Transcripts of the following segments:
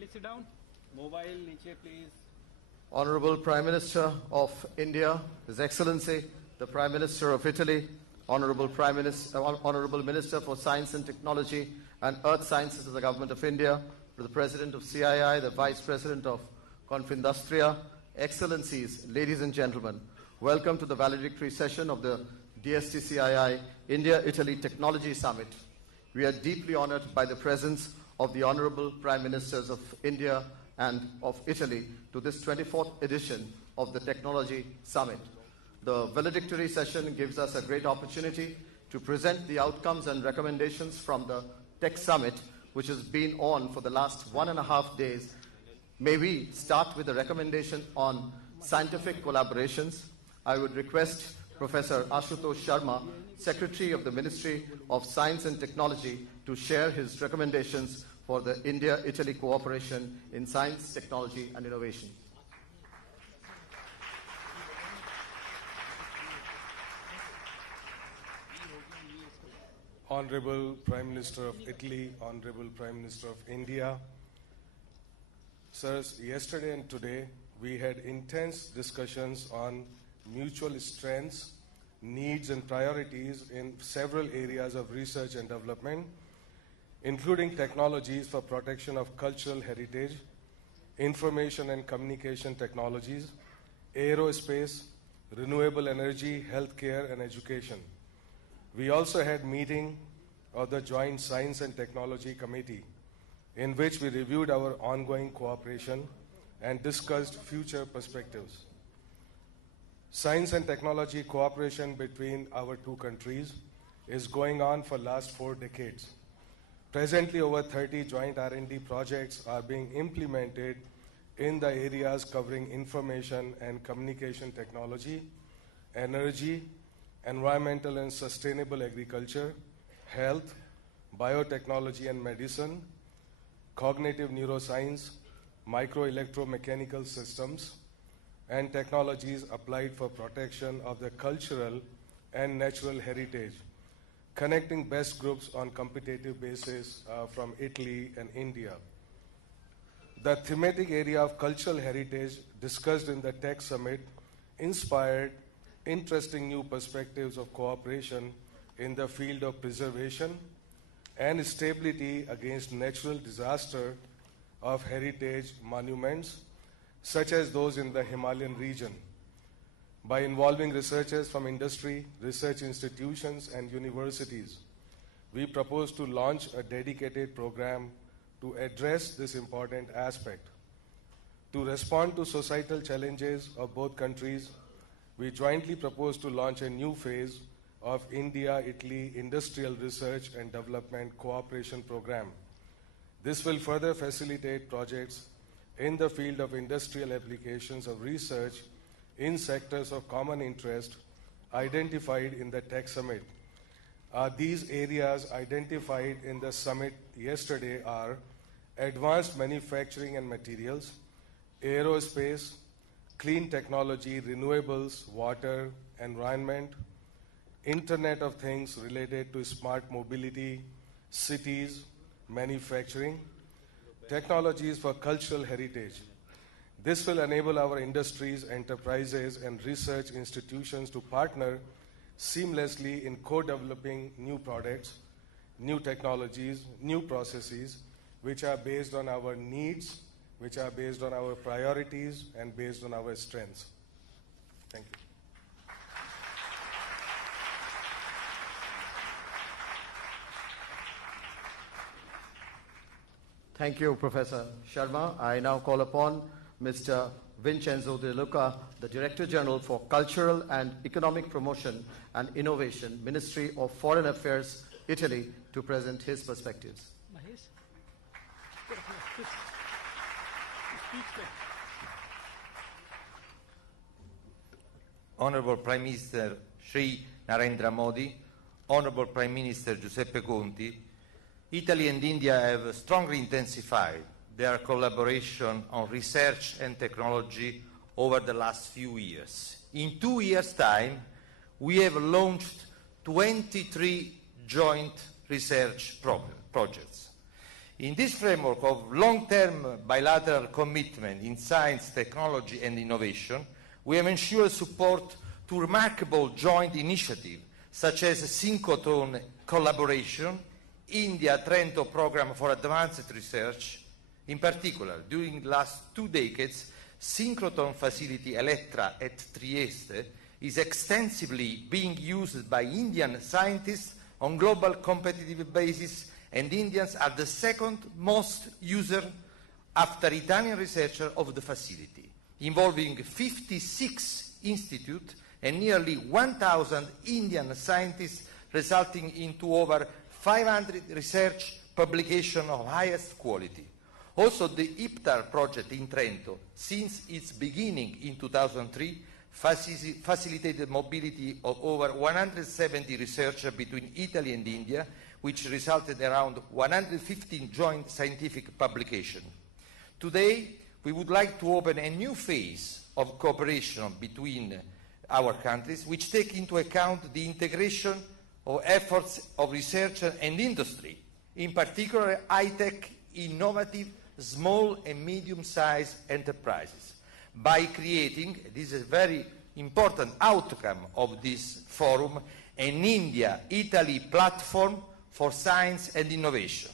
Please sit down. Mobile, niche, please. Honorable Prime Minister of India, His Excellency, the Prime Minister of Italy, Honorable Minister for Science and Technology and Earth Sciences of the Government of India, the President of CII, the Vice President of Confindustria, Excellencies, ladies and gentlemen, welcome to the valedictory session of the DST-CII India-Italy Technology Summit. We are deeply honored by the presence of the Honorable Prime Ministers of India and of Italy to this 24th edition of the Technology Summit. The valedictory session gives us a great opportunity to present the outcomes and recommendations from the Tech Summit, which has been on for the last 1.5 days. May we start with a recommendation on scientific collaborations. I would request Professor Ashutosh Sharma, Secretary of the Ministry of Science and Technology, to share his recommendations for the India-Italy cooperation in science, technology, and innovation. Honorable Prime Minister of Italy, Honorable Prime Minister of India. Sirs, yesterday and today we had intense discussions on mutual strengths, needs and priorities in several areas of research and development, including technologies for protection of cultural heritage, information and communication technologies, aerospace, renewable energy, healthcare and education. We also had meeting of the Joint Science and Technology Committee, in which we reviewed our ongoing cooperation and discussed future perspectives. Science and technology cooperation between our two countries is going on for last 4 decades. Presently, over 30 joint R&D projects are being implemented in the areas covering information and communication technology, energy, environmental and sustainable agriculture, health, biotechnology and medicine, cognitive neuroscience, microelectromechanical systems, and technologies applied for protection of the cultural and natural heritage, connecting best groups on competitive basis from Italy and India. The thematic area of cultural heritage discussed in the Tech Summit inspired interesting new perspectives of cooperation in the field of preservation and stability against natural disaster of heritage monuments, such as those in the Himalayan region. By involving researchers from industry, research institutions, and universities, we propose to launch a dedicated program to address this important aspect. To respond to societal challenges of both countries, we jointly propose to launch a new phase of India-Italy Industrial Research and Development Cooperation Program. This will further facilitate projects in the field of industrial applications of research in sectors of common interest identified in the Tech Summit. These areas identified in the summit yesterday are advanced manufacturing and materials, aerospace, clean technology, renewables, water, environment, Internet of Things related to smart mobility, cities, manufacturing, technologies for cultural heritage. This will enable our industries, enterprises, and research institutions to partner seamlessly in co-developing new products, new technologies, new processes, which are based on our needs, which are based on our priorities, and based on our strengths. Thank you. Thank you, Professor Sharma. I now call upon Mr. Vincenzo De Luca, the Director General for Cultural and Economic Promotion and Innovation, Ministry of Foreign Affairs, Italy, to present his perspectives. Speak, sir. Honorable Prime Minister Sri Narendra Modi, Honorable Prime Minister Giuseppe Conte, Italy and India have strongly intensified their collaboration on research and technology over the last few years. In 2 years' time, we have launched 23 joint research projects. In this framework of long-term bilateral commitment in science, technology and innovation, we have ensured support to remarkable joint initiatives such as synchrotron collaboration, India-Trento Programme for Advanced Research. In particular, during the last 2 decades, synchrotron facility Elettra at Trieste is extensively being used by Indian scientists on global competitive basis, and Indians are the second most user after Italian researcher of the facility, involving 56 institutes and nearly 1,000 Indian scientists, resulting into over 500 research publications of highest quality. Also, the IPTAR project in Trento, since its beginning in 2003, facilitated mobility of over 170 researchers between Italy and India, which resulted around 115 joint scientific publications. Today, we would like to open a new phase of cooperation between our countries, which take into account the integration of efforts of research and industry, in particular high-tech, innovative, small and medium-sized enterprises, by creating, this is a very important outcome of this forum, an India-Italy platform for science and innovation,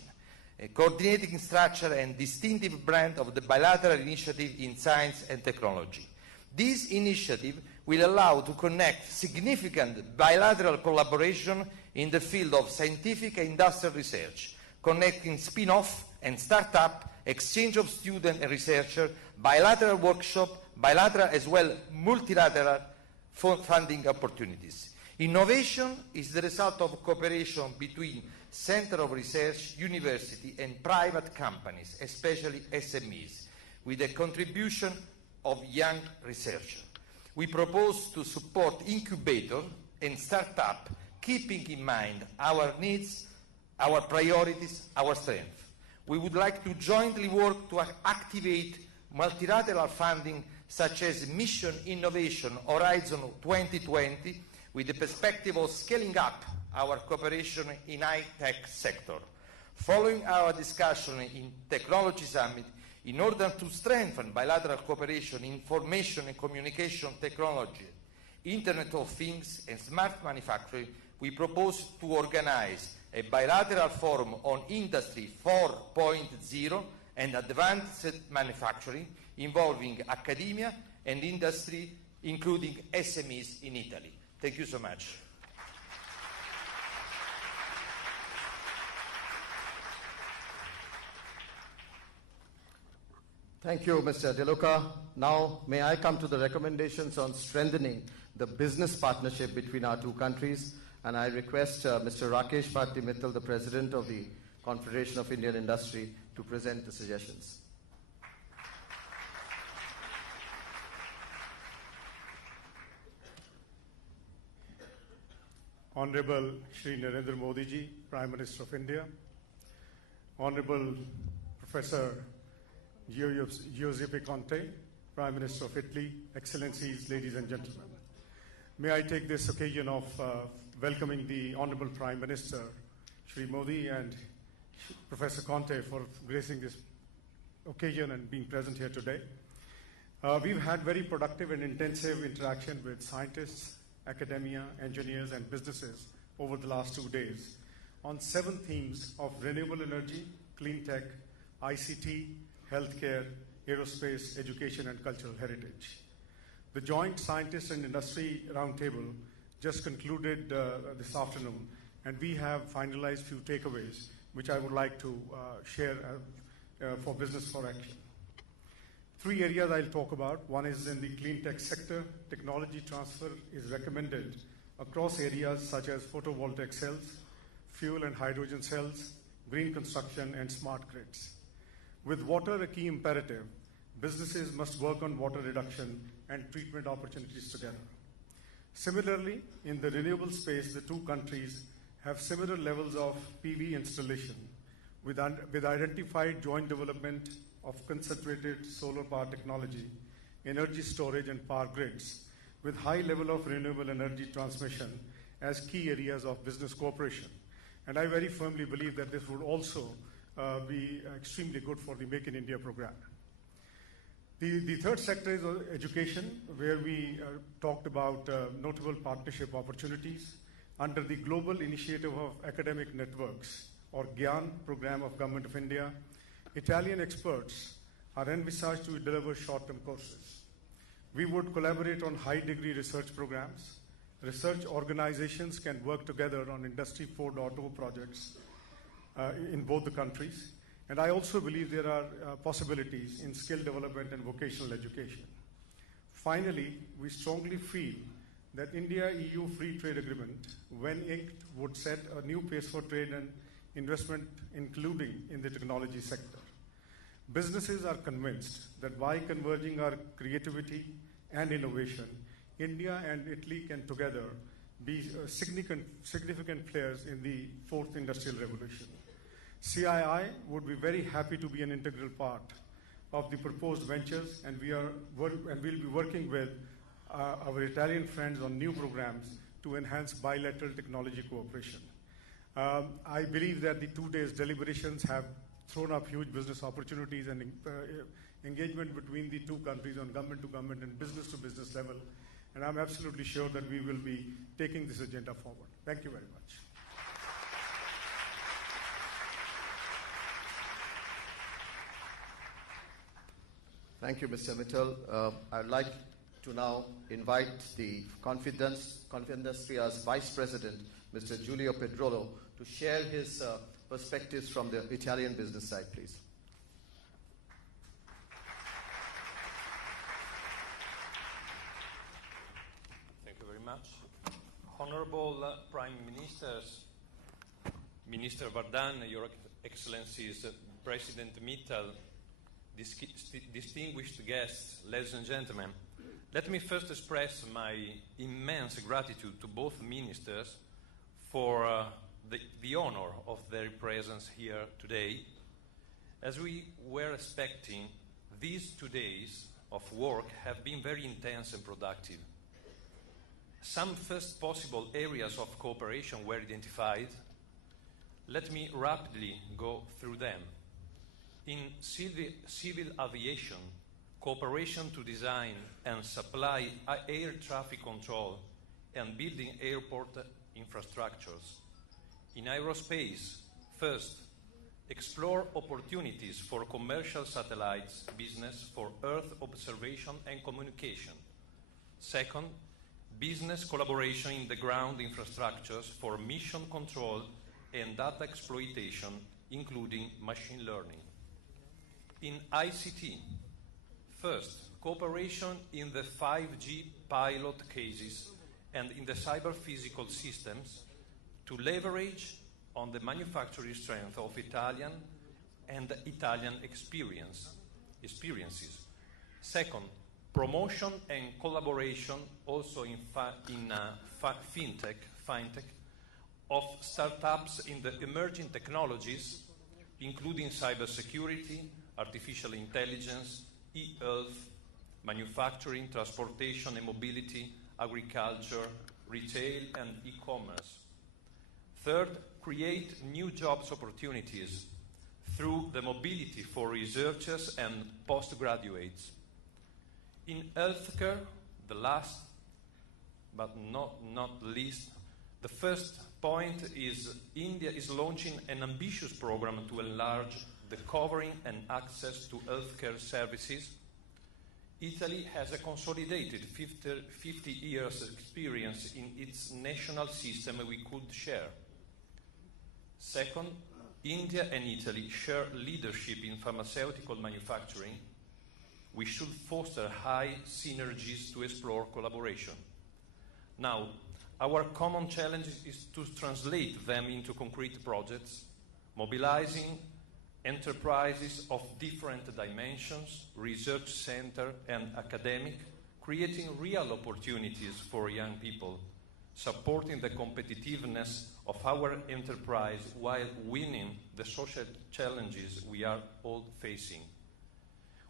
a coordinating structure and distinctive brand of the bilateral initiative in science and technology. This initiative will allow to connect significant bilateral collaboration in the field of scientific and industrial research, connecting spin-off and start-up, exchange of students and researchers, bilateral workshop, bilateral as well multilateral funding opportunities. Innovation is the result of cooperation between Center of Research, university and private companies, especially SMEs, with the contribution of young researchers. We propose to support incubators and start-up, keeping in mind our needs, our priorities, our strengths. We would like to jointly work to activate multilateral funding such as Mission Innovation Horizon 2020, with the perspective of scaling up our cooperation in high-tech sector. Following our discussion in Technology Summit, in order to strengthen bilateral cooperation in information and communication technology, Internet of Things and smart manufacturing, we propose to organize a bilateral forum on Industry 4.0 and advanced manufacturing involving academia and industry, including SMEs in Italy. Thank you so much. Thank you, Mr. De Luca. Now, may I come to the recommendations on strengthening the business partnership between our two countries, and I request Mr. Rakesh Bhatti Mittal, the President of the Confederation of Indian Industry, to present the suggestions. Honorable Shri Narendra Modi ji, Prime Minister of India, Honorable Professor Giuseppe Conte, Prime Minister of Italy, Excellencies, ladies and gentlemen. May I take this occasion of welcoming the Honorable Prime Minister, Shri Modi, and Professor Conte for gracing this occasion and being present here today. We've had very productive and intensive interaction with scientists, academia, engineers, and businesses over the last 2 days on 7 themes of renewable energy, clean tech, ICT, healthcare, aerospace, education, and cultural heritage. The Joint Scientists and Industry Roundtable just concluded this afternoon, and we have finalized few takeaways, which I would like to share for Business for Action. 3 areas I'll talk about. One is in the clean tech sector. Technology transfer is recommended across areas such as photovoltaic cells, fuel and hydrogen cells, green construction, and smart grids. With water a key imperative, businesses must work on water reduction and treatment opportunities together. Similarly, in the renewable space, the two countries have similar levels of PV installation with identified joint development of concentrated solar power technology, energy storage and power grids, with high level of renewable energy transmission as key areas of business cooperation. And I very firmly believe that this would also be extremely good for the Make in India program. The third sector is education, where we talked about notable partnership opportunities under the Global Initiative of Academic Networks, or GYAN program of Government of India. Italian experts are envisaged to deliver short-term courses. We would collaborate on high-degree research programs. Research organizations can work together on Industry 4.0 projects in both the countries. And I also believe there are possibilities in skill development and vocational education. Finally, we strongly feel that India-EU Free Trade Agreement, when inked, would set a new pace for trade and investment, including in the technology sector. Businesses are convinced that by converging our creativity and innovation, India and Italy can together be significant players in the fourth industrial revolution. CII would be very happy to be an integral part of the proposed ventures, and we'll be working with our Italian friends on new programs to enhance bilateral technology cooperation. I believe that the 2 days deliberations have thrown up huge business opportunities and engagement between the two countries on government to government and business to business level, and I'm absolutely sure that we will be taking this agenda forward. Thank you very much. Thank you, Mr. Mittal. I'd like to now invite the Confidenstria's Vice President, Mr. Giulio Pedrolo, to share his perspectives from the Italian business side, please. Thank you very much. Honorable Prime Ministers, Minister Vardan, Your Excellencies, President Mittal, distinguished guests, ladies and gentlemen, let me first express my immense gratitude to both ministers for the honor of their presence here today. As we were expecting, these 2 days of work have been very intense and productive. Some first possible areas of cooperation were identified. Let me rapidly go through them. In civil aviation, cooperation to design and supply air traffic control and building airport infrastructures. In aerospace, first, explore opportunities for commercial satellites business for Earth observation and communication. Second, business collaboration in the ground infrastructures for mission control and data exploitation, including machine learning. In ICT, first, cooperation in the 5G pilot cases and in the cyber-physical systems to leverage on the manufacturing strength of Italian and Italian experiences. Second, promotion and collaboration also in fintech of startups in the emerging technologies, including cybersecurity, artificial intelligence, e-health, manufacturing, transportation and mobility, agriculture, retail and e-commerce. Third, create new jobs opportunities through the mobility for researchers and postgraduates. In healthcare, the last but not least, the first point is India is launching an ambitious program to enlarge the covering and access to healthcare services. Italy has a consolidated 50 years experience in its national system we could share. Second, India and Italy share leadership in pharmaceutical manufacturing. We should foster high synergies to explore collaboration. Now, our common challenge is to translate them into concrete projects, mobilizing enterprises of different dimensions, research center and academic, creating real opportunities for young people, supporting the competitiveness of our enterprise while winning the social challenges we are all facing.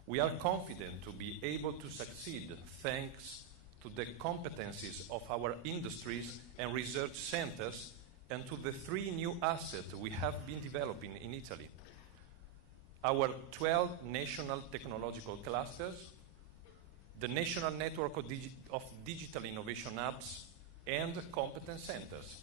We are confident to be able to succeed thanks to the competencies of our industries and research centers and to the 3 new assets we have been developing in Italy. Our 12 national technological clusters, the National Network of Digital Innovation Hubs, and competence centers.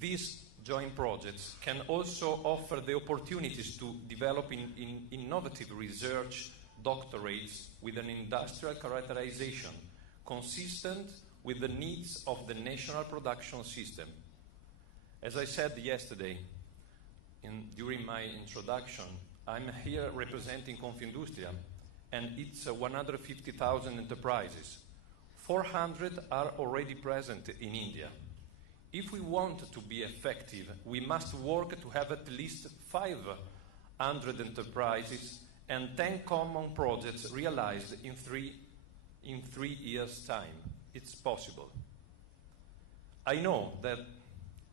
These joint projects can also offer the opportunities to develop in innovative research doctorates with an industrial characterization consistent with the needs of the national production system. As I said yesterday during my introduction, I'm here representing Confindustria, and it's 150,000 enterprises. 400 are already present in India. If we want to be effective, we must work to have at least 500 enterprises and 10 common projects realized in 3 years' time. It's possible. I know that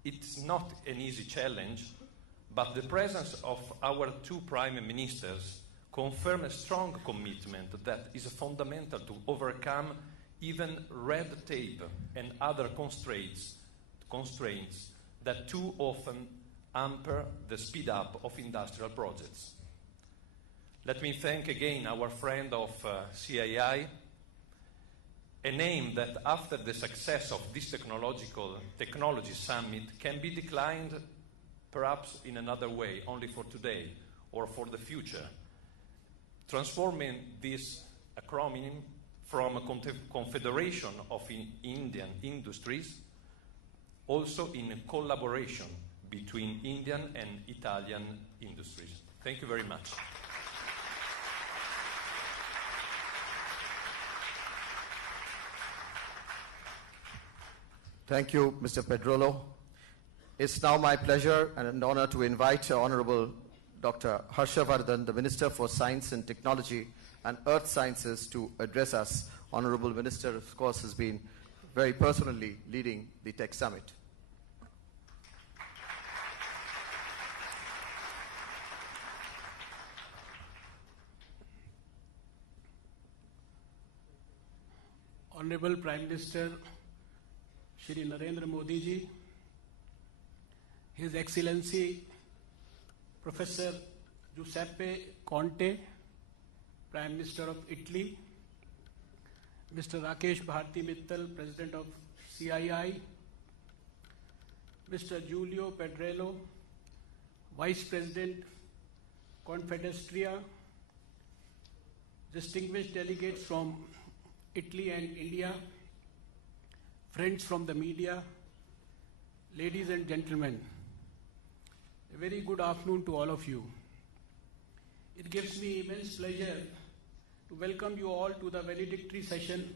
it's not an easy challenge, but the presence of our 2 prime ministers confirm a strong commitment that is fundamental to overcome even red tape and other constraints that too often hamper the speed up of industrial projects. Let me thank again our friend of CII, a name that after the success of this technology summit can be declined perhaps in another way, only for today or for the future, transforming this acronym from a confederation of Indian industries also in a collaboration between Indian and Italian industries. Thank you very much. Thank you, Mr. Pedrolo. It's now my pleasure and an honor to invite Honorable Dr. Harshavardhan, the Minister for Science and Technology and Earth Sciences, to address us. Honorable Minister, of course, has been very personally leading the Tech Summit. Honorable Prime Minister Shri Narendra Modi ji, His Excellency Professor Giuseppe Conte, Prime Minister of Italy, Mr. Rakesh Bharti Mittal, President of CII, Mr. Giulio Pedrello, Vice President, Confindustria, distinguished delegates from Italy and India, friends from the media, ladies and gentlemen, a very good afternoon to all of you. It gives me immense pleasure to welcome you all to the valedictory session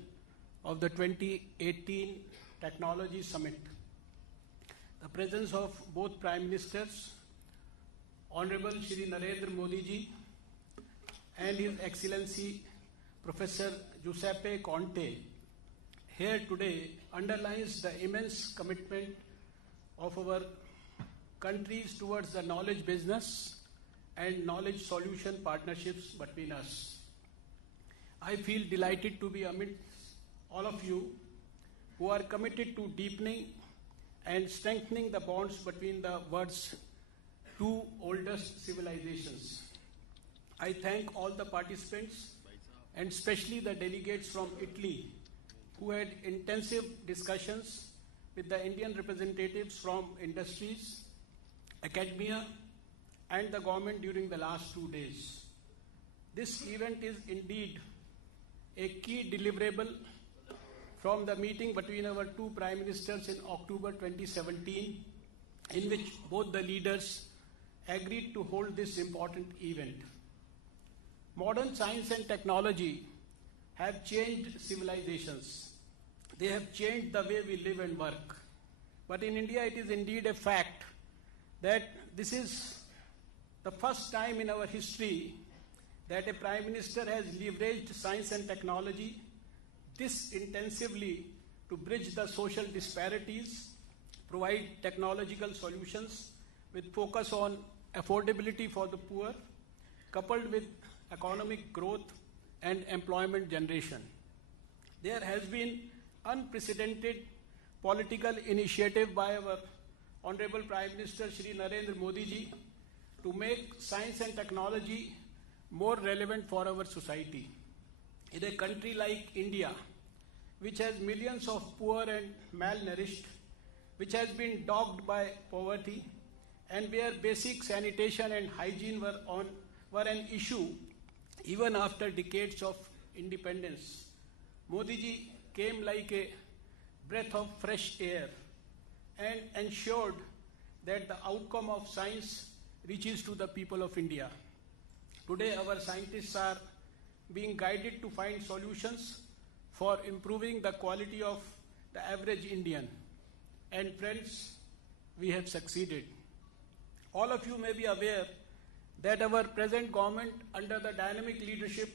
of the 2018 Technology Summit. The presence of both Prime Ministers, Honorable Shri Narendra Modi ji and His Excellency Professor Giuseppe Conte here today underlines the immense commitment of our countries towards the knowledge business and knowledge solution partnerships between us. I feel delighted to be amidst all of you who are committed to deepening and strengthening the bonds between the world's 2 oldest civilizations. I thank all the participants and especially the delegates from Italy who had intensive discussions with the Indian representatives from industries, academia, and the government during the last 2 days. This event is indeed a key deliverable from the meeting between our 2 Prime Ministers in October 2017, in which both the leaders agreed to hold this important event. Modern science and technology have changed civilizations. They have changed the way we live and work. But in India, it is indeed a fact that this is the first time in our history that a Prime Minister has leveraged science and technology this intensively to bridge the social disparities, provide technological solutions with focus on affordability for the poor, coupled with economic growth and employment generation. There has been unprecedented political initiative by our Honorable Prime Minister Shri Narendra Modi ji to make science and technology more relevant for our society. In a country like India, which has millions of poor and malnourished, which has been dogged by poverty, and where basic sanitation and hygiene were an issue even after decades of independence, Modi ji came like a breath of fresh air and ensured that the outcome of science reaches to the people of India. Today, our scientists are being guided to find solutions for improving the quality of the average Indian. And friends, we have succeeded. All of you may be aware that our present government, under the dynamic leadership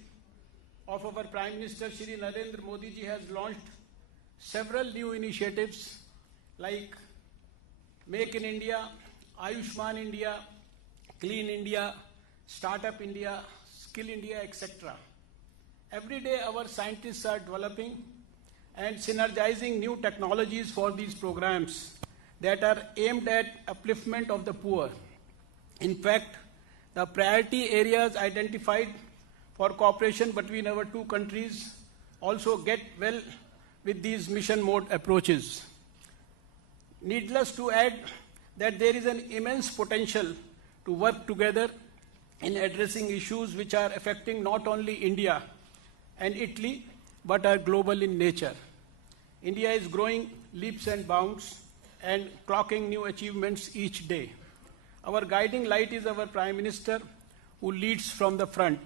of our Prime Minister Shri Narendra Modi ji, has launched several new initiatives like Make in India, Ayushman India, Clean India, Startup India, Skill India, etc. Every day our scientists are developing and synergizing new technologies for these programs that are aimed at upliftment of the poor. In fact, the priority areas identified for cooperation between our two countries also get well with these mission mode approaches. Needless to add that there is an immense potential to work together in addressing issues which are affecting not only India and Italy, but are global in nature. India is growing leaps and bounds and clocking new achievements each day. Our guiding light is our Prime Minister, who leads from the front.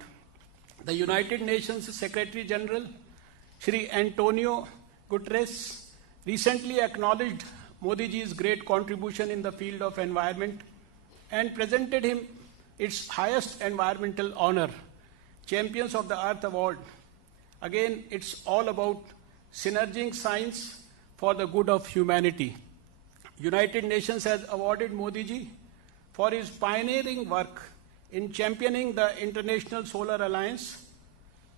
The United Nations Secretary General, Shri Antonio Guterres, recently acknowledged Modi ji's great contribution in the field of environment and presented him its highest environmental honor, Champions of the Earth Award. Again, it's all about synergizing science for the good of humanity. United Nations has awarded Modi ji for his pioneering work in championing the International Solar Alliance.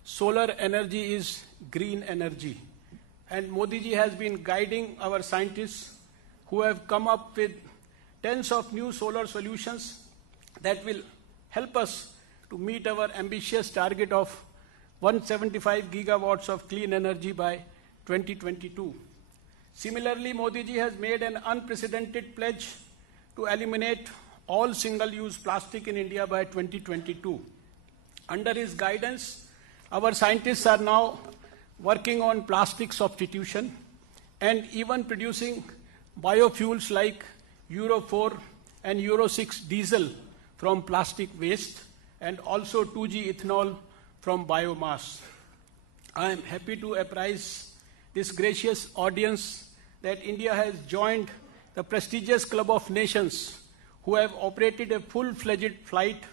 Solar energy is green energy. And Modi ji has been guiding our scientists who have come up with tens of new solar solutions that will help us to meet our ambitious target of 175 gigawatts of clean energy by 2022. Similarly, Modi ji has made an unprecedented pledge to eliminate all single-use plastic in India by 2022. Under his guidance, our scientists are now working on plastic substitution and even producing biofuels like Euro 4 and Euro 6 diesel from plastic waste and also 2G ethanol from biomass. I am happy to apprise this gracious audience that India has joined the prestigious Club of Nations who have operated a full-fledged flight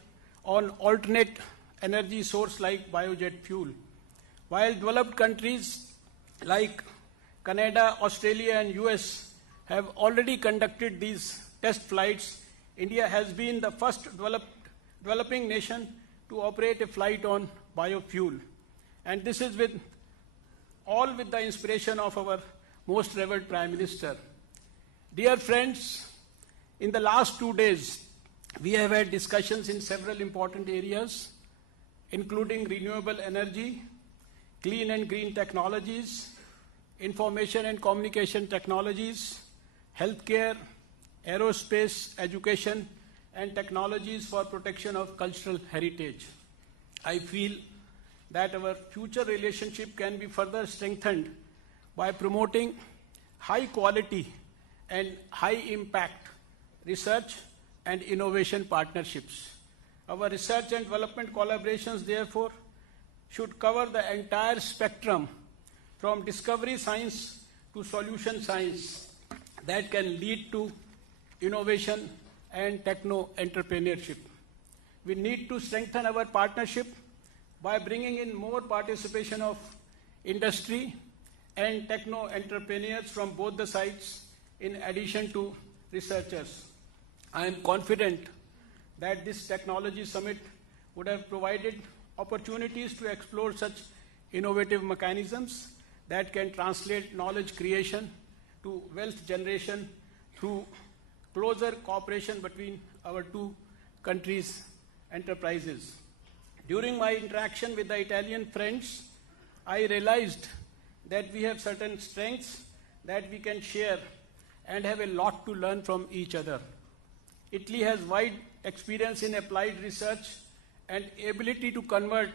on alternate energy source like biojet fuel. While developed countries like Canada, Australia and US have already conducted these test flights, India has been the first developing nation to operate a flight on biofuel. And this is all with the inspiration of our most revered Prime Minister. Dear friends, in the last 2 days, we have had discussions in several important areas, including renewable energy, clean and green technologies, information and communication technologies, healthcare, aerospace, education, and technologies for protection of cultural heritage. I feel that our future relationship can be further strengthened by promoting high quality and high impact research and innovation partnerships. Our research and development collaborations, therefore, should cover the entire spectrum from discovery science to solution science that can lead to innovation and techno-entrepreneurship. We need to strengthen our partnership by bringing in more participation of industry and techno-entrepreneurs from both the sides, in addition to researchers. I am confident that this technology summit would have provided opportunities to explore such innovative mechanisms that can translate knowledge creation to wealth generation through closer cooperation between our two countries' enterprises. During my interaction with the Italian friends, I realized that we have certain strengths that we can share and have a lot to learn from each other. Italy has wide experience in applied research and ability to convert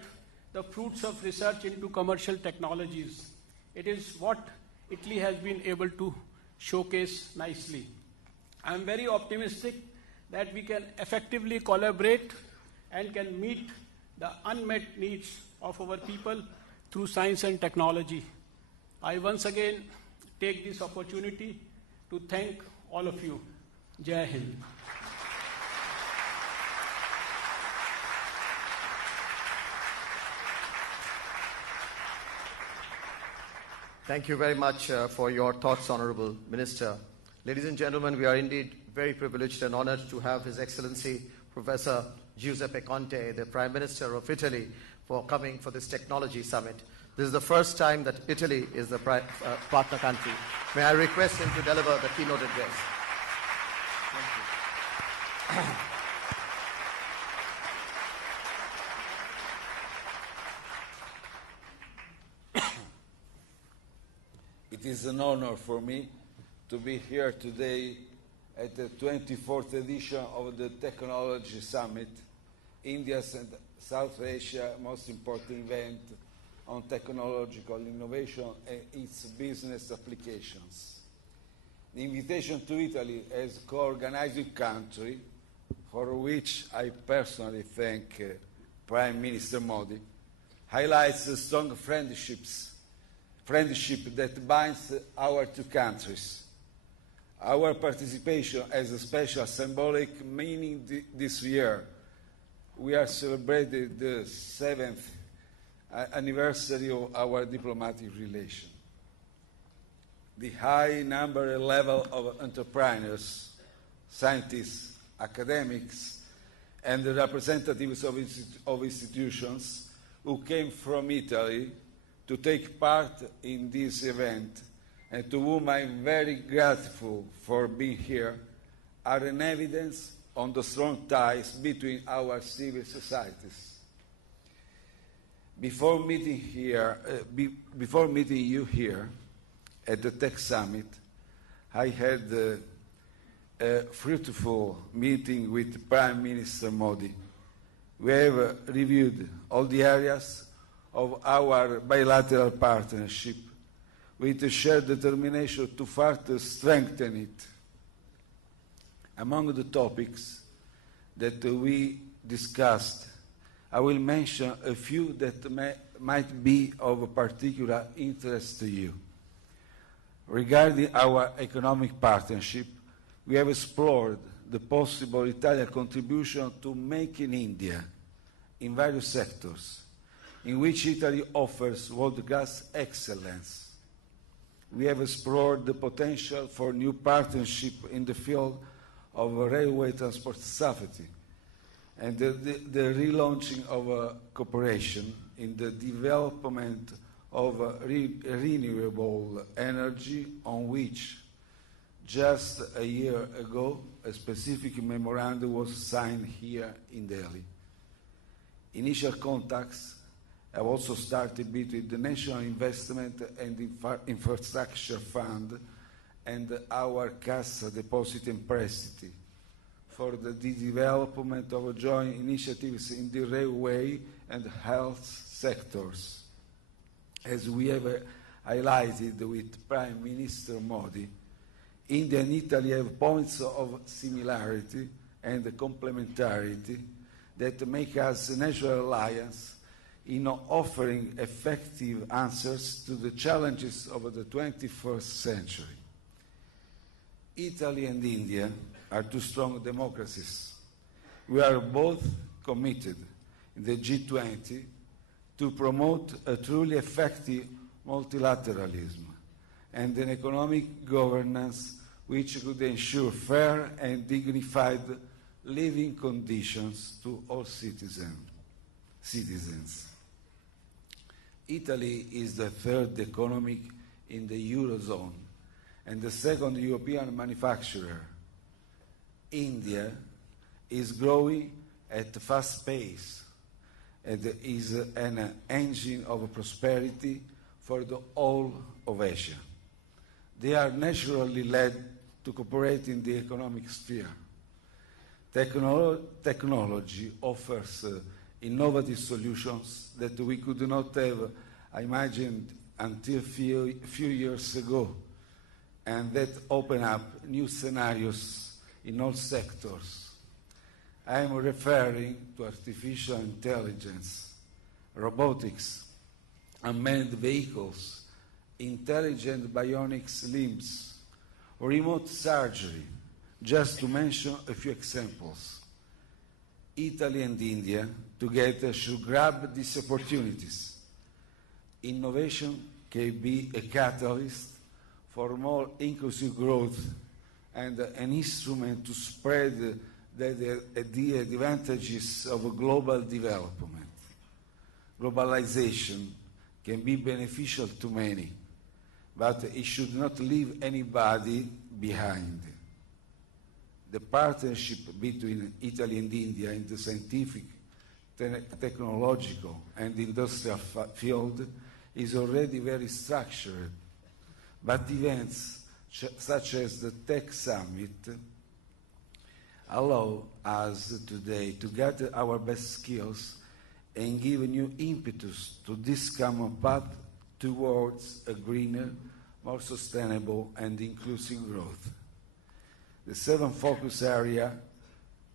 the fruits of research into commercial technologies. It is what Italy has been able to showcase nicely. I am very optimistic that we can effectively collaborate and can meet the unmet needs of our people through science and technology. I once again take this opportunity to thank all of you. Jai Hind. Thank you very much for your thoughts, Honorable Minister. Ladies and gentlemen, we are indeed very privileged and honored to have His Excellency Professor Giuseppe Conte, the Prime Minister of Italy, for coming for this technology summit. This is the first time that Italy is the partner country. May I request him to deliver the keynote address? Thank you. It is an honor for me to be here today at the 24th edition of the Technology Summit, India's and South Asia's most important event on technological innovation and its business applications. The invitation to Italy as co-organizing country, for which I personally thank Prime Minister Modi, highlights the strong friendship that binds our two countries. Our participation has a special symbolic meaning this year. We are celebrating the 7th anniversary of our diplomatic relation. The high number and level of entrepreneurs, scientists, academics, and the representatives of institutions who came from Italy to take part in this event, and to whom I am very grateful for being here, are an evidence on the strong ties between our civil societies. Before meeting you here at the Tech Summit, I had a fruitful meeting with Prime Minister Modi. We have reviewed all the areas of our bilateral partnership with a shared determination to further strengthen it. Among the topics that we discussed, I will mention a few that might be of particular interest to you. Regarding our economic partnership, we have explored the possible Italian contribution to Make in India in various sectors, in which Italy offers world-class excellence. We have explored the potential for new partnership in the field of railway transport safety and the relaunching of cooperation in the development of renewable energy, on which just a year ago a specific memorandum was signed here in Delhi. Initial contacts have also started between the National Investment and Infrastructure Fund and our Cassa Depositi and Prestiti for the development of joint initiatives in the railway and health sectors. As we have highlighted with Prime Minister Modi, India and Italy have points of similarity and complementarity that make us a natural alliance in offering effective answers to the challenges of the 21st century. Italy and India are two strong democracies. We are both committed in the G20 to promote a truly effective multilateralism and an economic governance which could ensure fair and dignified living conditions to all citizens. Italy is the third economy in the Eurozone and the second European manufacturer. India is growing at a fast pace and is an engine of prosperity for the whole of Asia. They are naturally led to cooperate in the economic sphere. Technology offers innovative solutions that we could not have imagined until few years ago, and that open up new scenarios in all sectors. I am referring to artificial intelligence, robotics, unmanned vehicles, intelligent bionic limbs, remote surgery, just to mention a few examples. Italy and India together should grab these opportunities. Innovation can be a catalyst for more inclusive growth and an instrument to spread the advantages of global development. Globalization can be beneficial to many, but it should not leave anybody behind. The partnership between Italy and India in the scientific, technological, and industrial field is already very structured, but events such as the Tech Summit allow us today to gather our best skills and give a new impetus to this common path towards a greener, more sustainable and inclusive growth. The 7 focus areas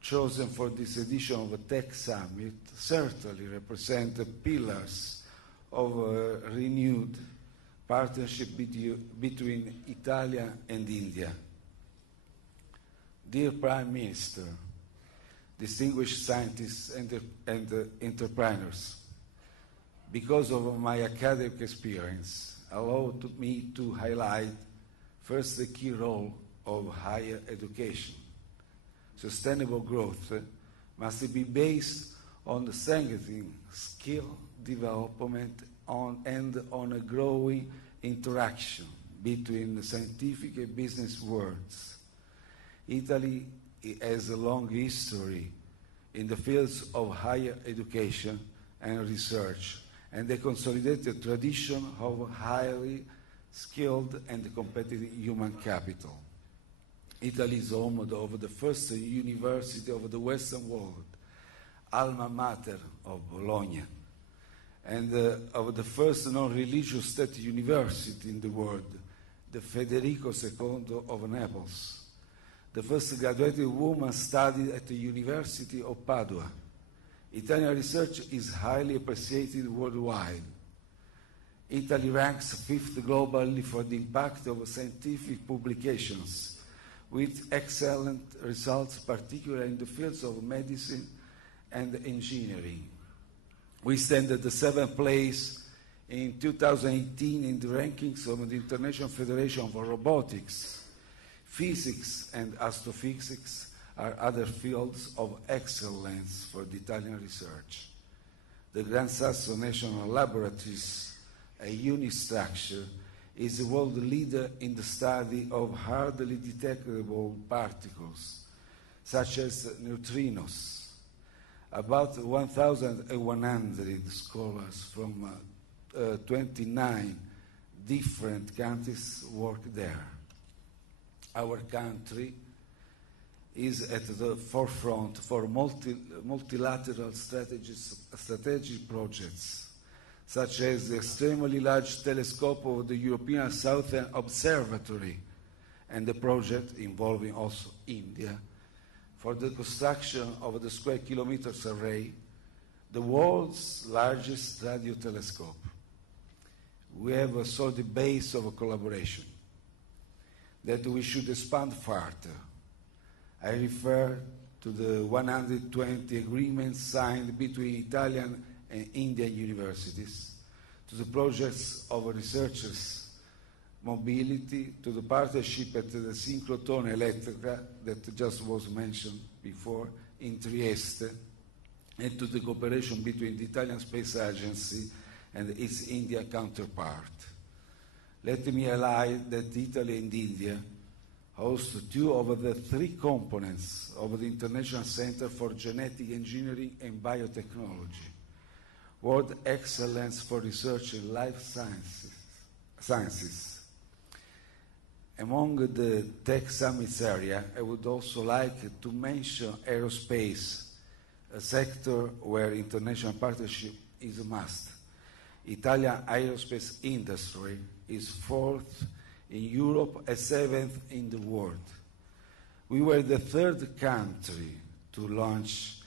chosen for this edition of the Tech Summit certainly represent the pillars of a renewed partnership between Italy and India. Dear Prime Minister, distinguished scientists and entrepreneurs, because of my academic experience, allow me to highlight first the key role of higher education. Sustainable growth must be based on strengthening skill development and on a growing interaction between the scientific and business worlds. Italy has a long history in the fields of higher education and research, and a consolidated tradition of highly skilled and competitive human capital. Italy is home of the first university of the Western world, alma mater of Bologna, and of the first non-religious state university in the world, the Federico II of Naples. The first graduated woman studied at the University of Padua. Italian research is highly appreciated worldwide. Italy ranks 5th globally for the impact of scientific publications, with excellent results, particularly in the fields of medicine and engineering. We stand at the 7th place in 2018 in the rankings of the International Federation for Robotics. Physics and astrophysics are other fields of excellence for the Italian research. The Gran Sasso National Laboratories, a unique structure, is the world leader in the study of hardly detectable particles, such as neutrinos. About 1,100 scholars from 29 different countries work there. Our country is at the forefront for multilateral strategic projects, such as the extremely large telescope of the European Southern Observatory and the project involving also India for the construction of the Square Kilometers Array, the world's largest radio telescope. We have a solid base of collaboration that we should expand further. I refer to the 120 agreements signed between Italian and Indian universities, to the projects of researchers' mobility, to the partnership at the Synchrotron Elettrica that just was mentioned before in Trieste, and to the cooperation between the Italian Space Agency and its India counterpart. Let me highlight that Italy and India host two of the three components of the International Center for Genetic Engineering and Biotechnology, World Excellence for Research in Life Sciences. Among the tech summits area, I would also like to mention aerospace, a sector where international partnership is a must. Italian aerospace industry is fourth in Europe and seventh in the world. We were the third country to launch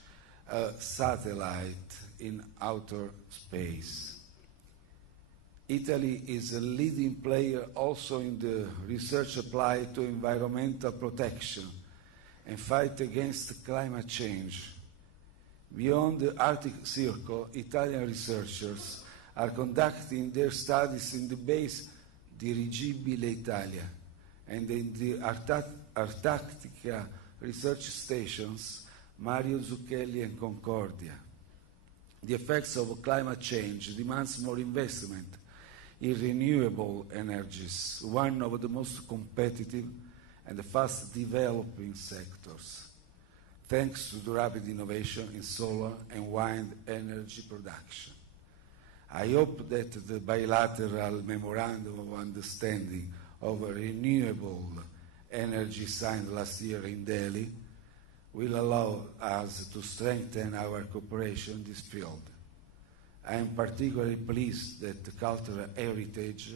a satellite in outer space. Italy is a leading player also in the research applied to environmental protection and fight against climate change. Beyond the Arctic Circle, Italian researchers are conducting their studies in the base Dirigibile Italia and in the Antarctica research stations Mario Zucchelli and Concordia. The effects of climate change demands more investment in renewable energies, one of the most competitive and fast developing sectors, thanks to the rapid innovation in solar and wind energy production. I hope that the bilateral memorandum of understanding of renewable energy signed last year in Delhi will allow us to strengthen our cooperation in this field. I am particularly pleased that the cultural heritage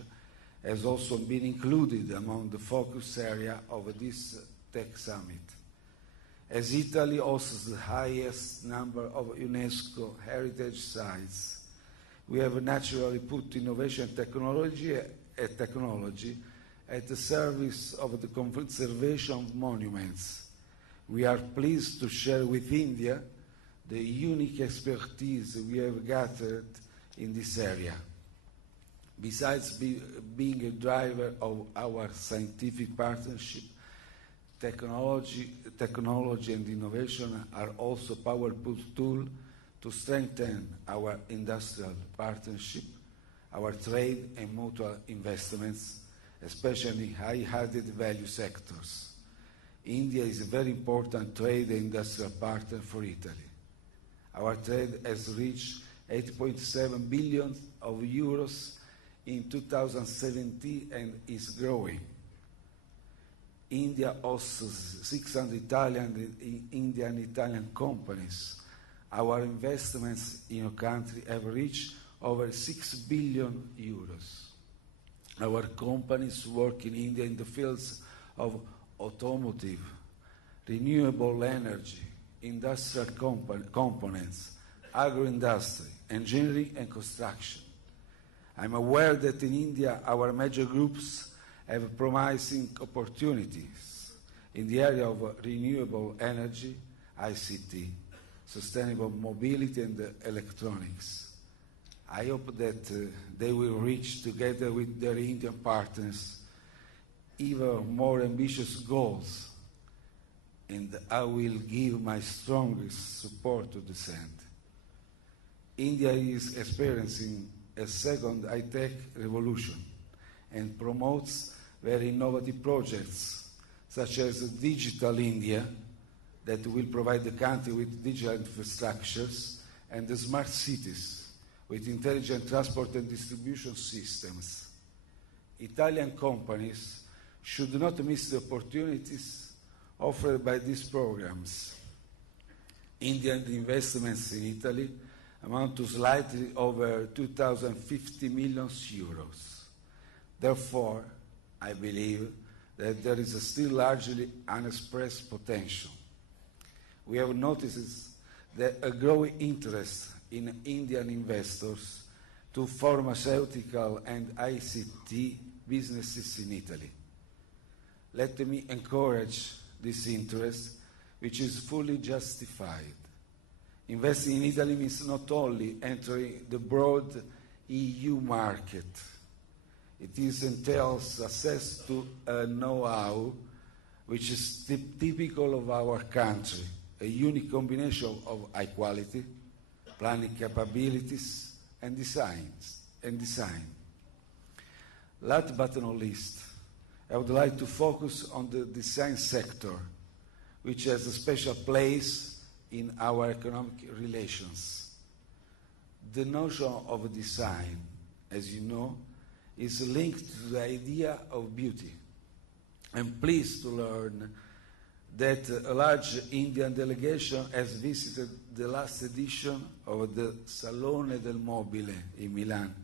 has also been included among the focus area of this tech summit. As Italy hosts the highest number of UNESCO heritage sites, we have naturally put innovation technology at the service of the conservation of monuments. We are pleased to share with India the unique expertise we have gathered in this area. Besides being a driver of our scientific partnership, technology and innovation are also powerful tools to strengthen our industrial partnership, our trade and mutual investments, especially in high-added value sectors. India is a very important trade and industrial partner for Italy. Our trade has reached 8.7 billion euros in 2017 and is growing. India hosts 600 Indian Italian companies. Our investments in our country have reached over 6 billion euros. Our companies work in India in the fields of automotive, renewable energy, industrial components, agro-industry, engineering and construction. I'm aware that in India our major groups have promising opportunities in the area of renewable energy, ICT, sustainable mobility and electronics. I hope that they will reach together with their Indian partners even more ambitious goals, and I will give my strongest support to this end. India is experiencing a second high-tech revolution and promotes very innovative projects such as Digital India that will provide the country with digital infrastructures and the smart cities with intelligent transport and distribution systems. Italian companies should not miss the opportunities offered by these programs. Indian investments in Italy amount to slightly over 2,050 million euros. Therefore, I believe that there is a still largely unexpressed potential. We have noticed that a growing interest in Indian investors to pharmaceutical and ICT businesses in Italy. Let me encourage this interest which is fully justified. Investing in Italy means not only entering the broad EU market, it entails access to a know-how which is typical of our country, a unique combination of high quality, planning capabilities, and design. Last but not least, I would like to focus on the design sector, which has a special place in our economic relations. The notion of design, as you know, is linked to the idea of beauty. I'm pleased to learn that a large Indian delegation has visited the last edition of the Salone del Mobile in Milan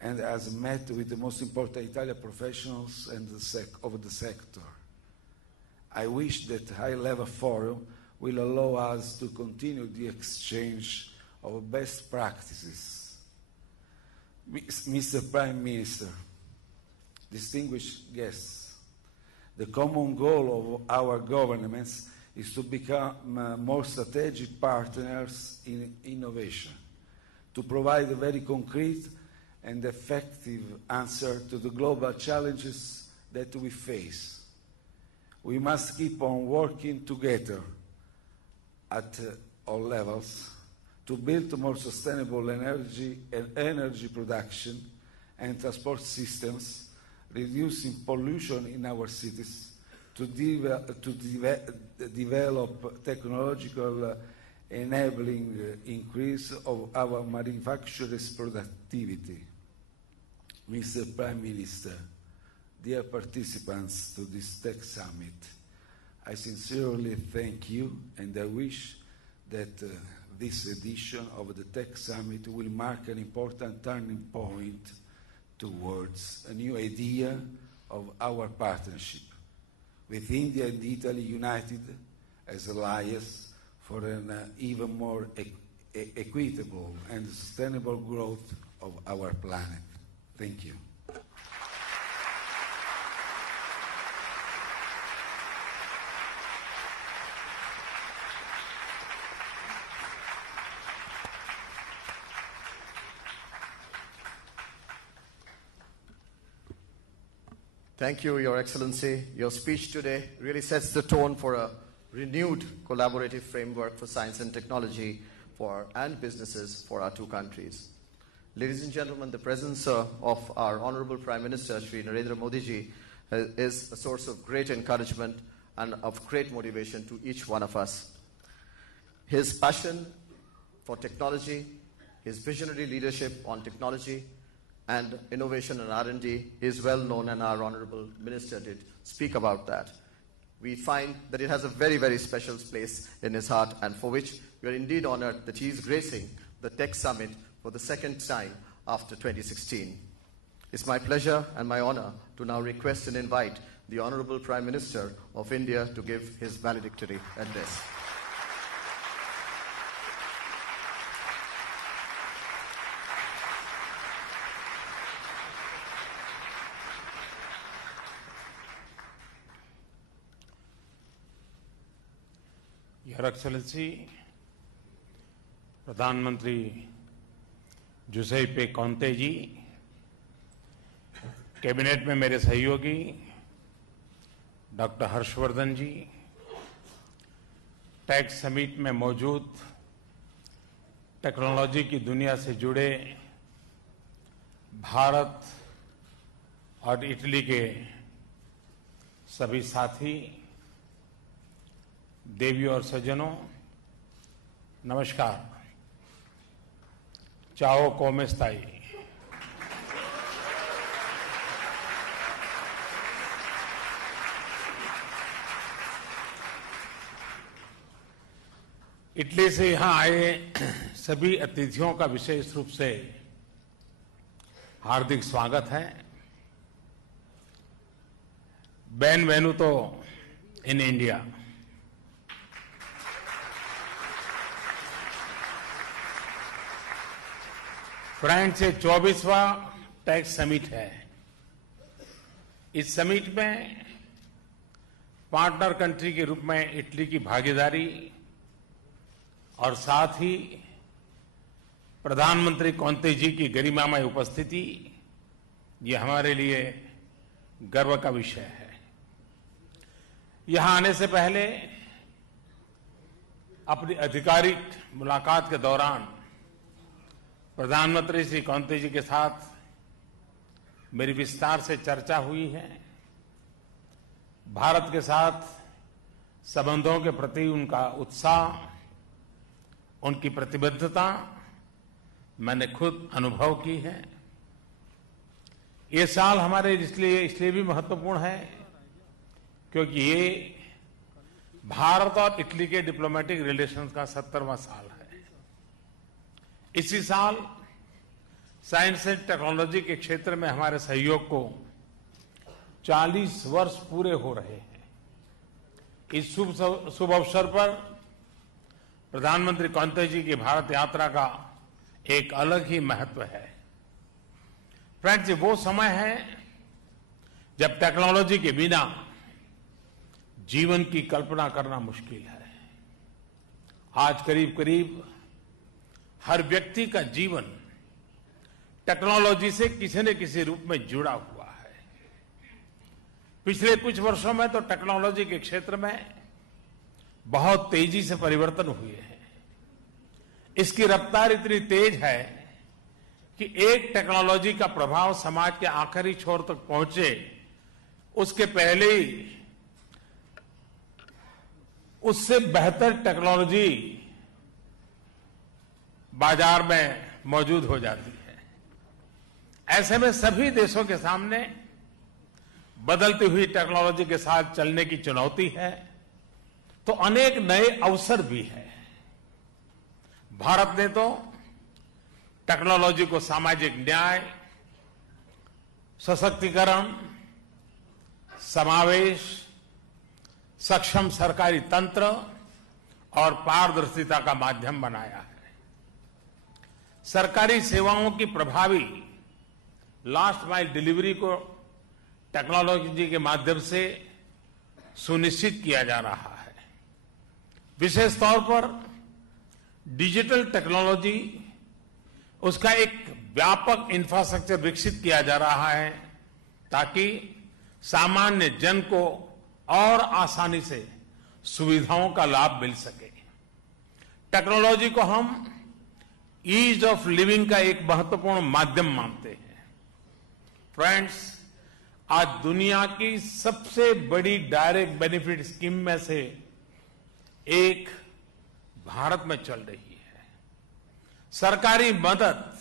and has met with the most important Italian professionals and of the sector. I wish that high-level forum will allow us to continue the exchange of best practices. Mr. Prime Minister, distinguished guests, the common goal of our governments is to become more strategic partners in innovation, to provide a very concrete and effective answer to the global challenges that we face. We must keep on working together at all levels to build more sustainable energy production and transport systems, reducing pollution in our cities, to develop technological enabling increase of our manufacturers' productivity. Mr. Prime Minister, dear participants to this Tech Summit, I sincerely thank you and I wish that this edition of the Tech Summit will mark an important turning point towards a new idea of our partnership, with India and Italy united as allies for an even more equitable and sustainable growth of our planet. Thank you. Thank you, Your Excellency. Your speech today really sets the tone for a renewed collaborative framework for science and technology and businesses for our two countries. Ladies and gentlemen, the presence of our Honorable Prime Minister, Shri Narendra Modi ji, is a source of great encouragement and of great motivation to each one of us. His passion for technology, his visionary leadership on technology and innovation and R&D is well known, and our Honorable Minister did speak about that. We find that it has a very, very special place in his heart, and for which we are indeed honored that he is gracing the Tech Summit for the second time after 2016. It's my pleasure and my honor to now request and invite the Honorable Prime Minister of India to give his valedictory address. Your Excellency, प्रधानमंत्री Giuseppe कॉन्ते जी, cabinet में मेरे सहयोगी doctor Harshvardhan जी, tech summit में मौजूद technology की दुनिया से जुड़े भारत और इटली के सभी साथी, देवियों और सज्जनों, नमस्कार। Ciao, come stai? इटली से यहां आए सभी अतिथियों का विशेष रूप से हार्दिक स्वागत है। बेनवेनुतो इन इंडिया। फ्रांस से 24वां टेक समिट है। इस समिट में पार्टनर कंट्री के रूप में इटली की भागीदारी और साथ ही प्रधानमंत्री कोंते जी की गरिमामय उपस्थिति, ये हमारे लिए गर्व का विषय है। यहां आने से पहले अपनी आधिकारिक मुलाकात के दौरान प्रधानमंत्री श्री कोंते जी के साथ मेरी विस्तार से चर्चा हुई है। भारत के साथ संबंधों के प्रति उनका उत्साह, उनकी प्रतिबद्धता मैंने खुद अनुभव की है। ये साल हमारे इसलिए भी महत्वपूर्ण है क्योंकि ये भारत और इटली के डिप्लोमेटिक रिलेशंस का 70वां साल है। इसी साल साइंस एंड टेक्नोलॉजी के क्षेत्र में हमारे सहयोग को 40 वर्ष पूरे हो रहे हैं। इस शुभ अवसर पर प्रधानमंत्री कोंते जी की भारत यात्रा का एक अलग ही महत्व है। फ्रेंड्स, ये वो समय है जब टेक्नोलॉजी के बिना जीवन की कल्पना करना मुश्किल है। आज करीब करीब हर व्यक्ति का जीवन टेक्नोलॉजी से किसी न किसी रूप में जुड़ा हुआ है। पिछले कुछ वर्षों में तो टेक्नोलॉजी के क्षेत्र में बहुत तेजी से परिवर्तन हुए हैं। इसकी रफ्तार इतनी तेज है कि एक टेक्नोलॉजी का प्रभाव समाज के आखिरी छोर तक पहुंचे उसके पहले ही उससे बेहतर टेक्नोलॉजी बाजार में मौजूद हो जाती है। ऐसे में सभी देशों के सामने बदलती हुई टेक्नोलॉजी के साथ चलने की चुनौती है, तो अनेक नए अवसर भी हैं। भारत ने तो टेक्नोलॉजी को सामाजिक न्याय, सशक्तिकरण, समावेश, सक्षम सरकारी तंत्र और पारदर्शिता का माध्यम बनाया है। सरकारी सेवाओं की प्रभावी लास्ट माइल डिलीवरी को टेक्नोलॉजी के माध्यम से सुनिश्चित किया जा रहा है। विशेष तौर पर डिजिटल टेक्नोलॉजी, उसका एक व्यापक इंफ्रास्ट्रक्चर विकसित किया जा रहा है ताकि सामान्य जन को और आसानी से सुविधाओं का लाभ मिल सके। टेक्नोलॉजी को हम ईज ऑफ लिविंग का एक महत्वपूर्ण माध्यम मानते हैं। फ्रेंड्स, आज दुनिया की सबसे बड़ी डायरेक्ट बेनिफिट स्कीम में से एक भारत में चल रही है। सरकारी मदद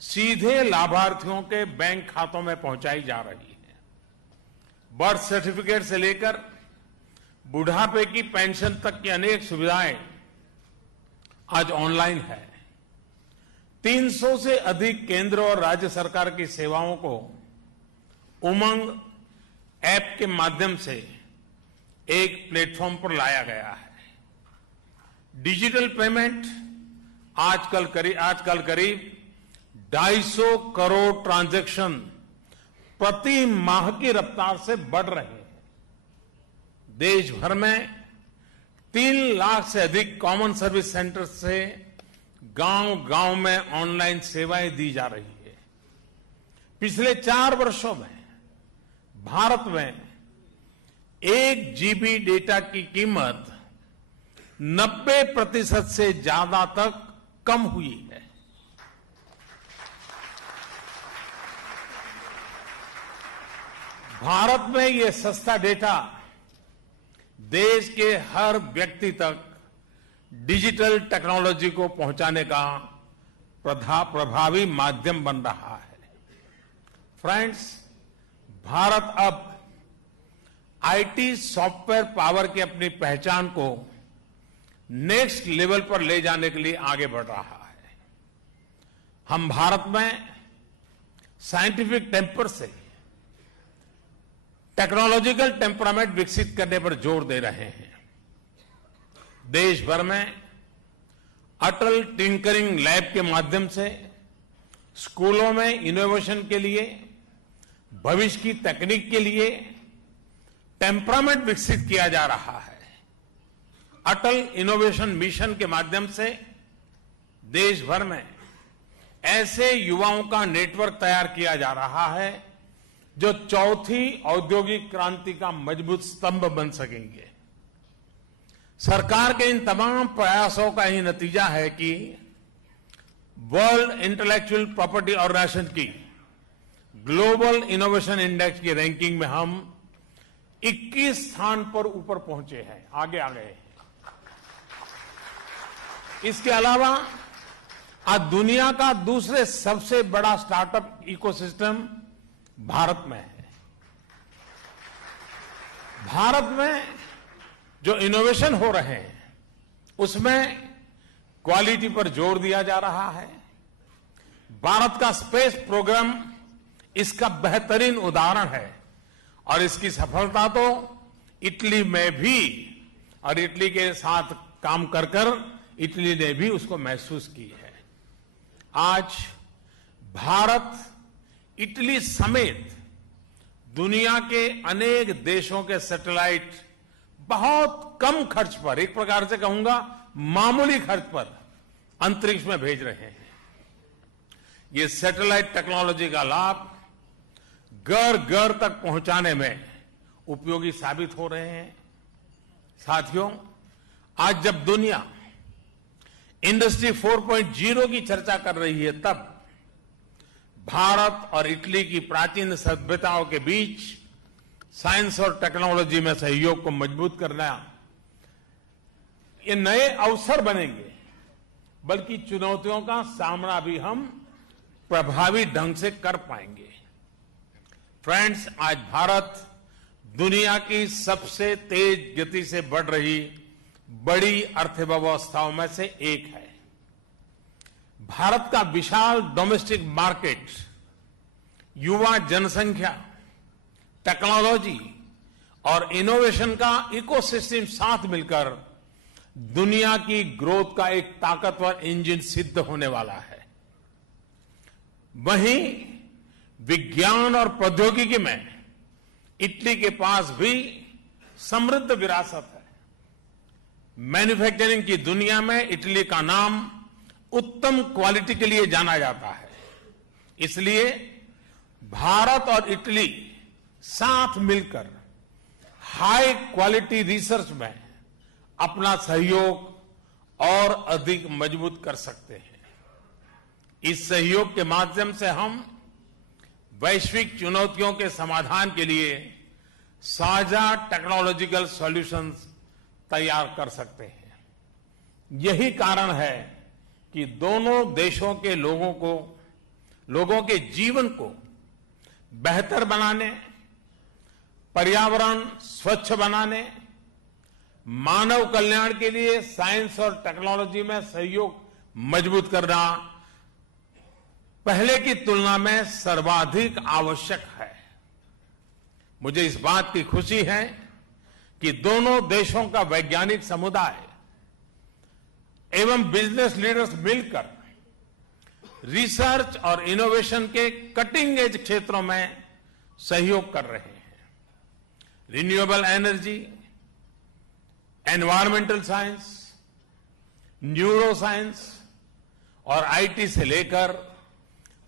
सीधे लाभार्थियों के बैंक खातों में पहुंचाई जा रही है। बर्थ सर्टिफिकेट से लेकर बुढ़ापे की पेंशन तक की अनेक सुविधाएं आज ऑनलाइन है। 300 से अधिक केंद्र और राज्य सरकार की सेवाओं को उमंग ऐप के माध्यम से एक प्लेटफॉर्म पर लाया गया है। डिजिटल पेमेंट आजकल करीब 250 करोड़ ट्रांजैक्शन प्रति माह की रफ्तार से बढ़ रहे हैं। देश भर में 3 लाख से अधिक कॉमन सर्विस सेंटर से गांव-गांव में ऑनलाइन सेवाएं दी जा रही है। पिछले 4 वर्षों में भारत में 1 जीबी डेटा की कीमत 90% से ज्यादा तक कम हुई है। भारत में यह सस्ता डेटा देश के हर व्यक्ति तक डिजिटल टेक्नोलॉजी को पहुंचाने का प्रभावी माध्यम बन रहा है। फ्रेंड्स, भारत अब आईटी सॉफ्टवेयर पावर की अपनी पहचान को नेक्स्ट लेवल पर ले जाने के लिए आगे बढ़ रहा है। हम भारत में साइंटिफिक टेम्पर से टेक्नोलॉजिकल टेम्परामेंट विकसित करने पर जोर दे रहे हैं। देश भर में अटल टिंकरिंग लैब के माध्यम से स्कूलों में इनोवेशन के लिए, भविष्य की तकनीक के लिए टेम्परामेंट विकसित किया जा रहा है। अटल इनोवेशन मिशन के माध्यम से देश भर में ऐसे युवाओं का नेटवर्क तैयार किया जा रहा है जो चौथी औद्योगिक क्रांति का मजबूत स्तंभ बन सकेंगे। सरकार के इन तमाम प्रयासों का ही नतीजा है कि वर्ल्ड इंटेलेक्चुअल प्रॉपर्टी ऑर्गेनाइजेशन की ग्लोबल इनोवेशन इंडेक्स की रैंकिंग में हम 21 स्थान पर ऊपर पहुंचे हैं, आगे आ गए। इसके अलावा आज दुनिया का दूसरे सबसे बड़ा स्टार्टअप इकोसिस्टम भारत में है। भारत में जो इनोवेशन हो रहे हैं उसमें क्वालिटी पर जोर दिया जा रहा है। भारत का स्पेस प्रोग्राम इसका बेहतरीन उदाहरण है और इसकी सफलता तो इटली में भी और इटली के साथ काम कर कर इटली ने भी उसको महसूस की है। आज भारत इटली समेत दुनिया के अनेक देशों के सैटेलाइट बहुत कम खर्च पर, एक प्रकार से कहूंगा मामूली खर्च पर अंतरिक्ष में भेज रहे हैं। ये सैटेलाइट टेक्नोलॉजी का लाभ घर घर तक पहुंचाने में उपयोगी साबित हो रहे हैं। साथियों, आज जब दुनिया इंडस्ट्री 4.0 की चर्चा कर रही है, तब भारत और इटली की प्राचीन सभ्यताओं के बीच साइंस और टेक्नोलॉजी में सहयोग को मजबूत करना ये नए अवसर बनेंगे, बल्कि चुनौतियों का सामना भी हम प्रभावी ढंग से कर पाएंगे। फ्रेंड्स, आज भारत दुनिया की सबसे तेज गति से बढ़ रही बड़ी अर्थव्यवस्थाओं में से एक है। भारत का विशाल डोमेस्टिक मार्केट, युवा जनसंख्या, टेक्नोलॉजी और इनोवेशन का इकोसिस्टम साथ मिलकर दुनिया की ग्रोथ का एक ताकतवर इंजन सिद्ध होने वाला है। वहीं विज्ञान और प्रौद्योगिकी में इटली के पास भी समृद्ध विरासत है। मैन्युफैक्चरिंग की दुनिया में इटली का नाम उत्तम क्वालिटी के लिए जाना जाता है। इसलिए भारत और इटली साथ मिलकर हाई क्वालिटी रिसर्च में अपना सहयोग और अधिक मजबूत कर सकते हैं। इस सहयोग के माध्यम से हम वैश्विक चुनौतियों के समाधान के लिए साझा टेक्नोलॉजिकल सॉल्यूशंस तैयार कर सकते हैं। यही कारण है कि दोनों देशों के लोगों के जीवन को बेहतर बनाने, पर्यावरण स्वच्छ बनाने, मानव कल्याण के लिए साइंस और टेक्नोलॉजी में सहयोग मजबूत करना पहले की तुलना में सर्वाधिक आवश्यक है। मुझे इस बात की खुशी है कि दोनों देशों का वैज्ञानिक समुदाय एवं बिजनेस लीडर्स मिलकर रिसर्च और इनोवेशन के कटिंग एज क्षेत्रों में सहयोग कर रहे हैं। Renewable energy, environmental science, neuro science और आईटी से लेकर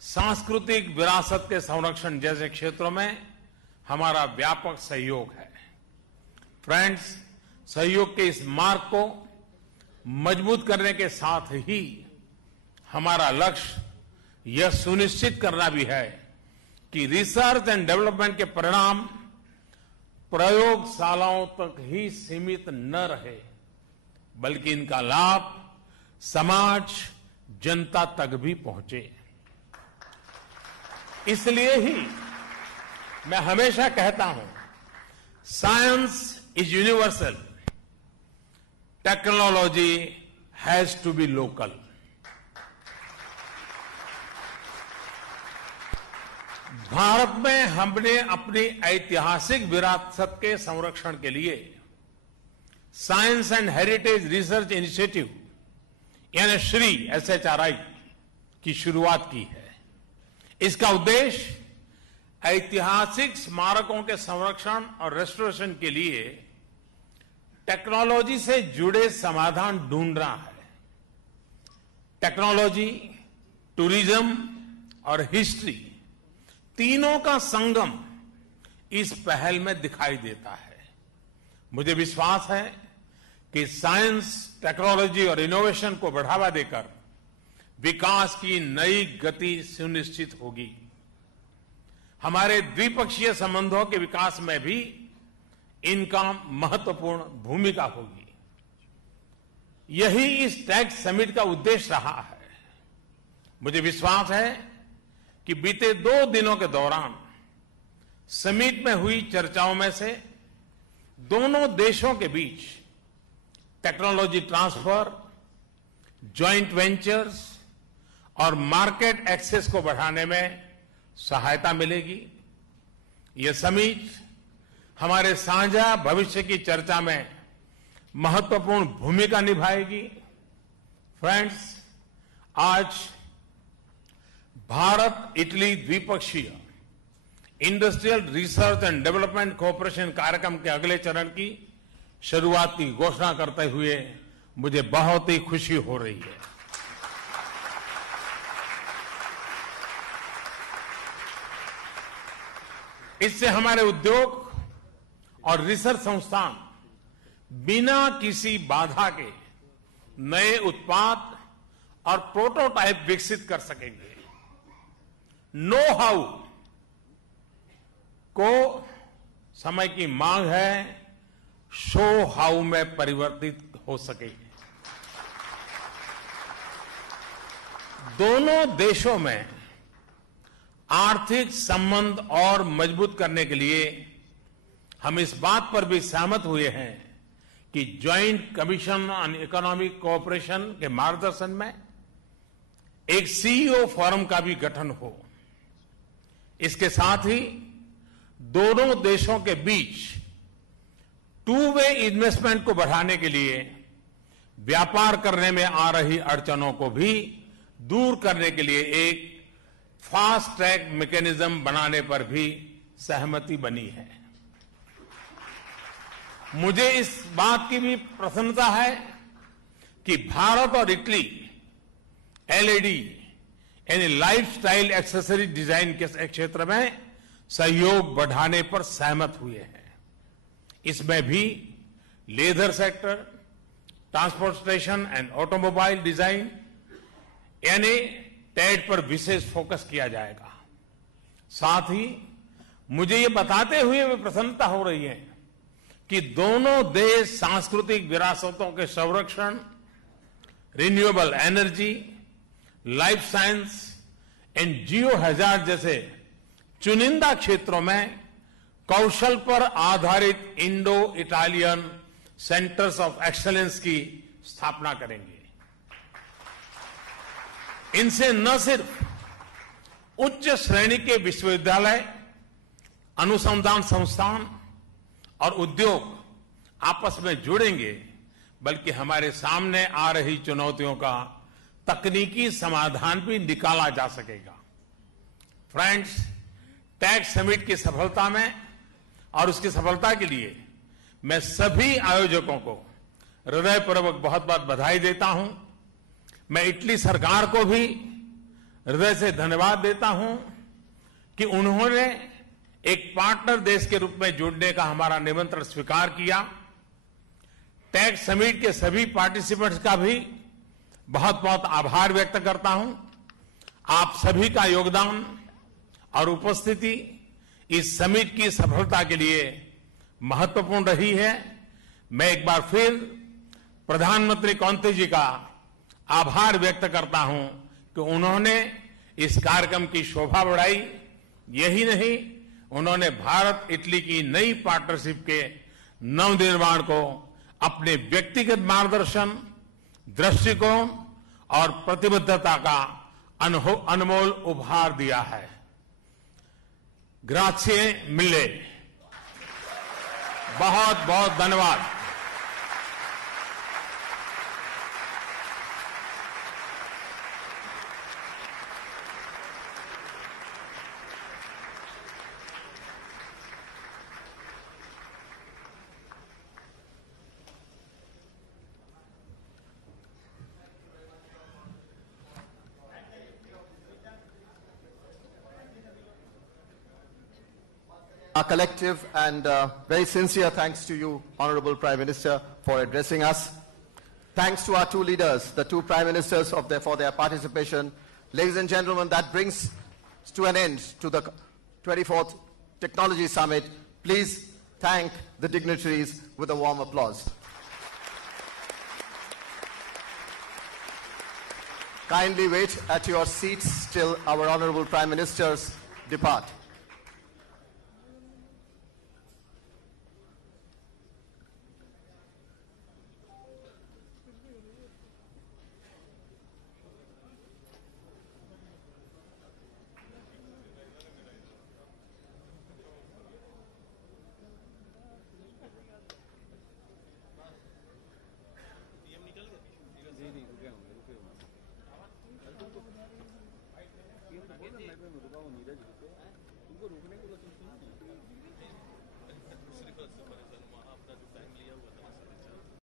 सांस्कृतिक विरासत के संरक्षण जैसे क्षेत्रों में हमारा व्यापक सहयोग है। फ्रेंड्स, सहयोग के इस मार्ग को मजबूत करने के साथ ही हमारा लक्ष्य यह सुनिश्चित करना भी है कि रिसर्च एंड डेवलपमेंट के परिणाम प्रयोगशालाओं तक ही सीमित न रहे, बल्कि इनका लाभ समाज, जनता तक भी पहुंचे। इसलिए ही मैं हमेशा कहता हूं, science is universal, technology has to be local. Bharat में हमने अपनी ऐतिहासिक विरासत के संरक्षण के लिए science and heritage research initiative यानी श्री SHRI की शुरुआत की है। इसका उद्देश्य ऐतिहासिक स्मारकों के संरक्षण और रेस्टोरेशन के लिए टेक्नोलॉजी से जुड़े समाधान ढूंढ रहा है। टेक्नोलॉजी, टूरिज्म और हिस्ट्री तीनों का संगम इस पहल में दिखाई देता है। मुझे विश्वास है कि साइंस, टेक्नोलॉजी और इनोवेशन को बढ़ावा देकर विकास की नई गति सुनिश्चित होगी। हमारे द्विपक्षीय संबंधों के विकास में भी इनका महत्वपूर्ण भूमिका होगी। यही इस टेक समिट का उद्देश्य रहा है। मुझे विश्वास है कि बीते 2 दिनों के दौरान समिट में हुई चर्चाओं में से दोनों देशों के बीच टेक्नोलॉजी ट्रांसफर, जॉइंट वेंचर्स और मार्केट एक्सेस को बढ़ाने में सहायता मिलेगी। यह समिट हमारे साझा भविष्य की चर्चा में महत्वपूर्ण भूमिका निभाएगी। फ्रेंड्स, आज भारत इटली द्विपक्षीय industrial research and development cooperation कार्यक्रम के अगले चरण की शुरुआत की घोषणा करते हुए मुझे बहुत ही खुशी हो रही है। इससे हमारे उद्योग और रिसर्च संस्थान बिना किसी बाधा के नए उत्पाद और प्रोटोटाइप विकसित कर सकेंगे। नो हाउ को समय की मांग है, शो हाउ में परिवर्तित हो सकेगी। दोनों देशों में आर्थिक संबंध और मजबूत करने के लिए हम इस बात पर भी सहमत हुए हैं कि joint commission on economic cooperation के मार्गदर्शन में एक सीईओ फोरम का भी गठन हो। इसके साथ ही दोनों देशों के बीच 2 वे इन्वेस्टमेंट को बढ़ाने के लिए व्यापार करने में आ रही अड़चनों को भी दूर करने के लिए एक फास्ट ट्रैक मैकेनिज्म बनाने पर भी सहमति बनी है। मुझे इस बात की भी प्रसन्नता है कि भारत और इटली एलईडी यानी लाइफस्टाइल एक्सेसरी डिजाइन के क्षेत्र में सहयोग बढ़ाने पर सहमत हुए हैं। इसमें भी leather sector, transportation and automobile design यानी टेड पर विशेष फोकस किया जाएगा। साथ ही मुझे ये बताते हुए भी प्रसन्नता हो रही है कि दोनों देश सांस्कृतिक विरासतों के संरक्षण, renewable energy, life science and Jio hazard जैसे चुनिंदा क्षेत्रों में कौशल पर आधारित Indo Italian centres of excellence की स्थापना करेंगे। इनसे न सिर्फ उच्च श्रेणी के विश्वविद्यालय, अनुसंधान संस्थान और उद्योग आपस में जुड़ेंगे, बल्कि हमारे सामने आ रही चुनौतियों का तकनीकी समाधान भी निकाला जा सकेगा। फ्रेंड्स, टेक समिट की सफलता में और उसकी सफलता के लिए मैं सभी आयोजकों को हृदयपूर्वक बहुत बहुत बधाई देता हूं। मैं इटली सरकार को भी हृदय से धन्यवाद देता हूं कि उन्होंने एक पार्टनर देश के रूप में जुड़ने का हमारा निमंत्रण स्वीकार किया। टेक समिट के सभी पार्टिसिपेंट्स का भी बहुत बहुत आभार व्यक्त करता हूं। आप सभी का योगदान और उपस्थिति इस समिट की सफलता के लिए महत्वपूर्ण रही है। मैं एक बार फिर प्रधानमंत्री कोंते जी का आभार व्यक्त करता हूं कि उन्होंने इस कार्यक्रम की शोभा बढ़ाई। यही नहीं, उन्होंने भारत इटली की नई पार्टनरशिप के नवनिर्माण को अपने व्यक्तिगत मार्गदर्शन, दृष्टिकोण और प्रतिबद्धता का अनमोल उपहार दिया है। ग्राzie मिले। बहुत बहुत धन्यवाद। Our collective and very sincere thanks to you, Honorable Prime Minister, for addressing us. Thanks to our two leaders, the two Prime Ministers for their participation. Ladies and gentlemen, that brings to an end to the 24th Technology Summit. Please thank the dignitaries with a warm applause. Kindly wait at your seats till our Honorable Prime Ministers depart.